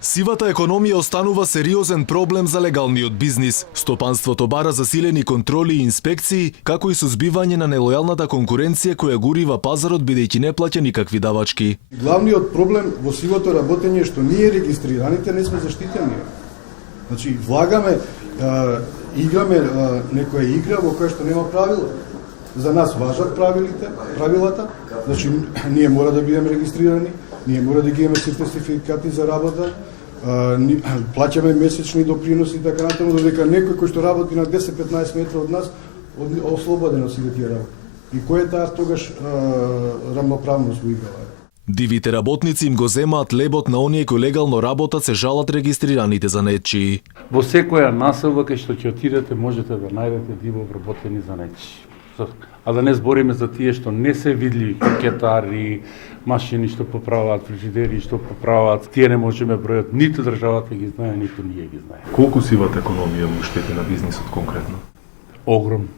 Сивата економија останува сериозен проблем за легалниот бизнис. Стопанството бара засилени контроли и инспекции, како и сузбивање на нелојалната конкуренција која гурива пазарот бидејќи не плаќа никакви давачки. Главниот проблем во сивото работење е што ние регистрираните не сме заштитени. Значи, влагаме, играме некоја игра во која што нема правила. За нас важат правилата, значи ние мора да бидеме регистрирани, ние мора да ги имаме сертификати за работа, плаќаме месечни доприноси и така натаму, додека некој кој што работи на 10-15 метра од нас ослободено си да тие работи. И кој е таа тогаш рамноправност во играва? Дивите работници им го земаат лебот на оние кои легално работат, се жалат регистрираните занетчии. Во секоја населба кај што ќе отидете можете да најдете диво вработени занетчии. А да не збориме за тие што не се видливи, кетари, машини што поправаат, фрижидери што поправаат, тие не можеме бројат, ниту државата ги знае, ниту ние ги знае. Колку сивата економија му штети на бизнисот конкретно? Огром.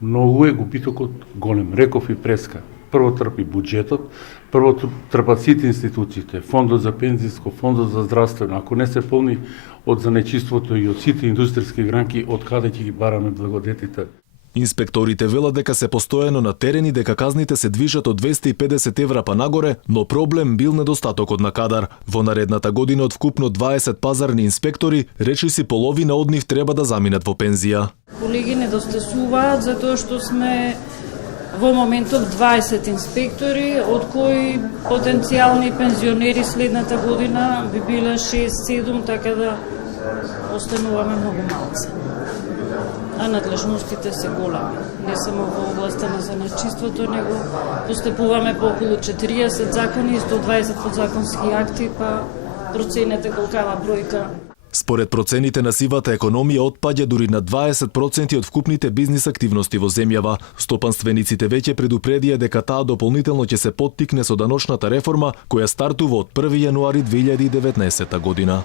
Многу е губитокот голем. Реков и преска. Прво трпи буџетот, прво трпат сите институциите, фондот за пензиско, фондот за здравствено. Ако не се полни од занечиството и од сите индустријски гранки, од каде ќе ги бараме благодетите? Инспекторите велат дека се постојано на терен и дека казните се движат од 250 евра па нагоре, но проблем бил недостатокот на кадар. Во наредната година од вкупно 20 пазарни инспектори, речиси половина од нив треба да заминат во пензија. Колеги недостасуваат затоа што сме во моментов 20 инспектори, од кои потенцијални пензионери следната година би биле 6-7, така да остануваме многу малци. А надлежностите се големи. Не само во областа на занечиството, него постапуваме по околу 40 закони и 120 подзаконски акти, па проценете колкава бројка. Според процените на сивата економија отпаѓа дури на 20% од вкупните бизнис активности во земјава. Стопанствениците веќе предупредија дека таа дополнително ќе се поттикне со даночната реформа која стартува од 1 јануари 2019 година.